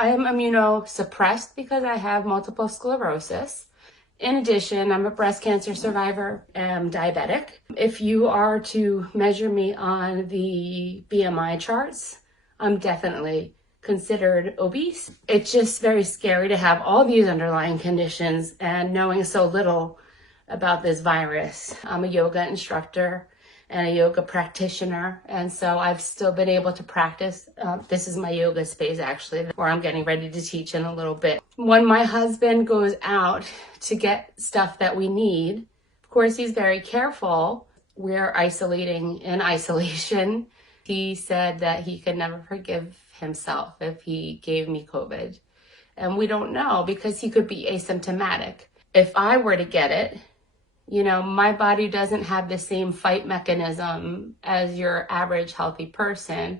I am immunosuppressed because I have multiple sclerosis. In addition, I'm a breast cancer survivor and diabetic. If you are to measure me on the BMI charts, I'm definitely considered obese. It's just very scary to have all these underlying conditions and knowing so little about this virus. I'm a yoga instructor and a yoga practitioner, and so I've still been able to practice. This is my yoga space actually, where I'm getting ready to teach in a little bit. When my husband goes out to get stuff that we need, of course he's very careful. We're isolating in isolation. He said that he could never forgive himself if he gave me COVID. And we don't know because he could be asymptomatic. If I were to get it, my body doesn't have the same fight mechanism as your average healthy person.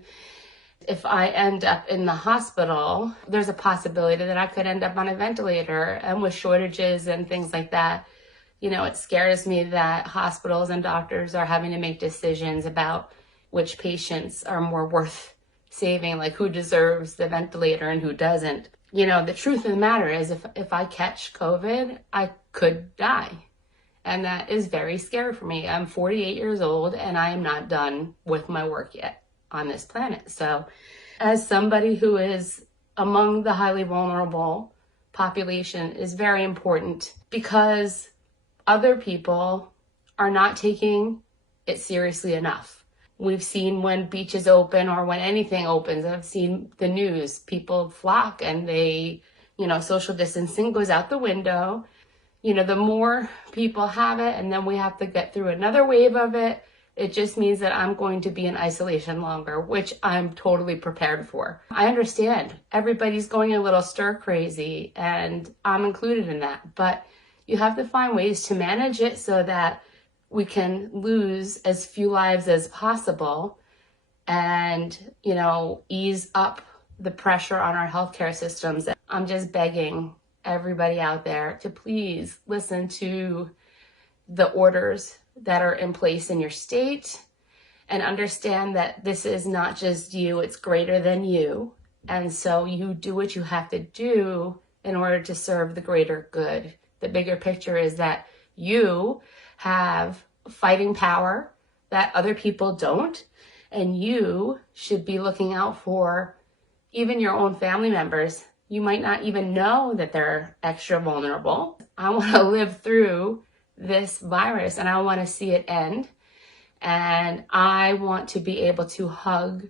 If I end up in the hospital, there's a possibility that I could end up on a ventilator, and with shortages and things like that, it scares me that hospitals and doctors are having to make decisions about which patients are more worth saving, like who deserves the ventilator and who doesn't. The truth of the matter is if I catch COVID, I could die. And that is very scary for me. I'm 48 years old and I am not done with my work yet on this planet. So as somebody who is among the highly vulnerable population, is very important because other people are not taking it seriously enough. We've seen when beaches open or when anything opens, I've seen the news, people flock and they, social distancing goes out the window. The more people have it and then we have to get through another wave of it, it just means that I'm going to be in isolation longer, which I'm totally prepared for. I understand everybody's going a little stir crazy and I'm included in that, but you have to find ways to manage it so that we can lose as few lives as possible and, ease up the pressure on our healthcare systems. I'm just begging everybody out there to please listen to the orders that are in place in your state and understand that this is not just you, it's greater than you. And so you do what you have to do in order to serve the greater good. The bigger picture is that you have fighting power that other people don't, and you should be looking out for even your own family members. You might not even know that they're extra vulnerable. I want to live through this virus and I want to see it end. And I want to be able to hug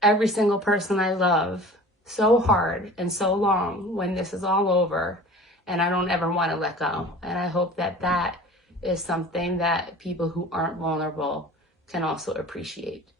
every single person I love so hard and so long when this is all over. And I don't ever want to let go. And I hope that that is something that people who aren't vulnerable can also appreciate.